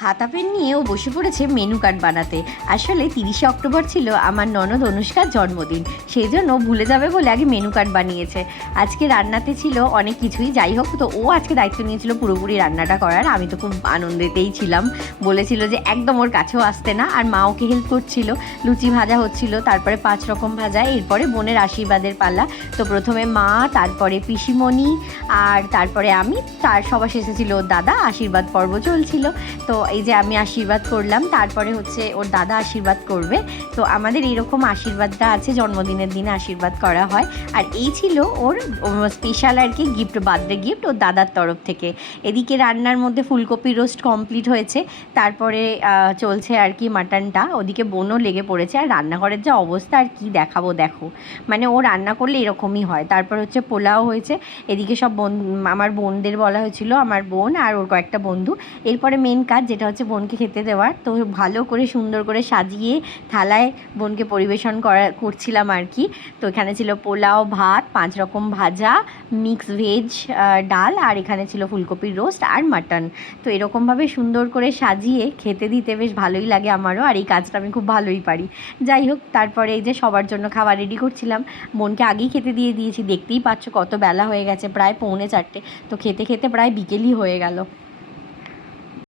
খাতা পেন নিয়েও বসে পড়েছে মেনু কার্ড বানাতে। আসলে 30শে অক্টোবর ছিল আমার ননদ অনুষ্কার জন্মদিন, সেই জন্য ভুলে যাবে বলে আগে মেনু কার্ড বানিয়েছে। আজকে রান্নাতে ছিল অনেক কিছুই, যাই হোক, তো ও আজকে দায়িত্ব নিয়েছিল পুরোপুরি রান্নাটা করার। আমি তো খুব আনন্দেতেই ছিলাম, বলেছিল যে একদম ওর কাছেও আসতে না। আর মা ওকে হেল্প করছিল, লুচি ভাজা হচ্ছিল, তারপরে 5 রকম ভাজা, এরপরে বোনের আশীর্বাদের পালা। তো প্রথমে মা, তারপরে পিসিমণি, আর তারপরে আমি, তার সবার শেষে ছিল ওর দাদা। আশীর্বাদ পর্ব চলছিল। তো এই যে আমি আশীর্বাদ করলাম, তারপরে হচ্ছে ওর দাদা আশীর্বাদ করবে। তো আমাদের এইরকম আশীর্বাদটা আছে, জন্মদিনের দিনে আশীর্বাদ করা হয়। আর এই ছিল ওর স্পেশাল আর কি গিফট, বার্থডে গিফট ওর দাদার তরফ থেকে। এদিকে রান্নার মধ্যে ফুলকপি রোস্ট কমপ্লিট হয়েছে, তারপরে চলছে আর কি মাটনটা। ওদিকে বোনও লেগে পড়েছে। আর রান্নাঘরের যে অবস্থা আর কি দেখাবো, দেখো, মানে ও রান্না করলে এরকমই হয়। তারপর হচ্ছে পোলাও হয়েছে। এদিকে সব আমার বোনদের বলা হয়েছিল, আমার বোন আর ওর কয়েকটা বন্ধু। এরপরে মেন কাজ যেটা হচ্ছে বোনকে খেতে দেওয়ার। তো ভালো করে সুন্দর করে সাজিয়ে থালায় বোনকে পরিবেশন করছিলাম আর কি। তো এখানে ছিল পোলাও, ভাত, 5 রকম ভাজা, মিক্স ভেজ, ডাল, আর এখানে ছিল ফুলকপির রোস্ট আর মাটন। তো এরকমভাবে সুন্দর করে সাজিয়ে খেতে দিতে বেশ ভালোই লাগে আমারও, আর এই কাজটা আমি খুব ভালোই পারি। যাই হোক, তারপরে এই যে সবার জন্য খাবার রেডি করছিলাম। বোনকে আগেই খেতে দিয়ে দিয়েছি, দেখতেই পাচ্ছ কত বেলা হয়ে গেছে, প্রায় 3:45। তো খেতে খেতে প্রায় বিকেলই হয়ে গেল।